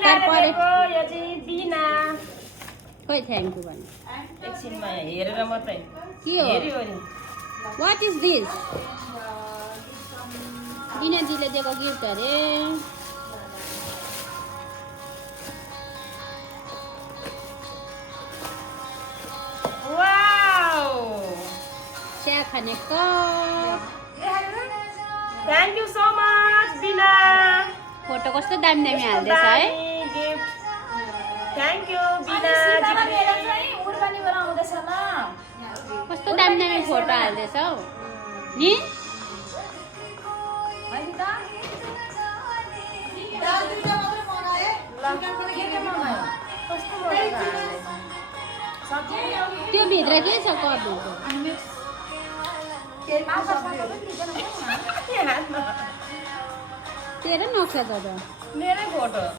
हतार पर्यो यो चाहिँ बिना खै थ्याङ्क यू भन्नु एकछिनमा हेरेर मात्रै के हो हेऱ्यो नि वाट इज दिस बिना दिले दिएको गिफ्ट अरे वाउ चिया खाने cup thank you so much बिना फोटो कस्तो दामी दामी हाल्दैछ है गिफ्ट थ्याङ्क यू बिना कस्तो दामी दामी फोटो हाल्दैछ हौ नि त्यो भित्र के छ कपभित्र तेरो नक्सा त मेरै फोटो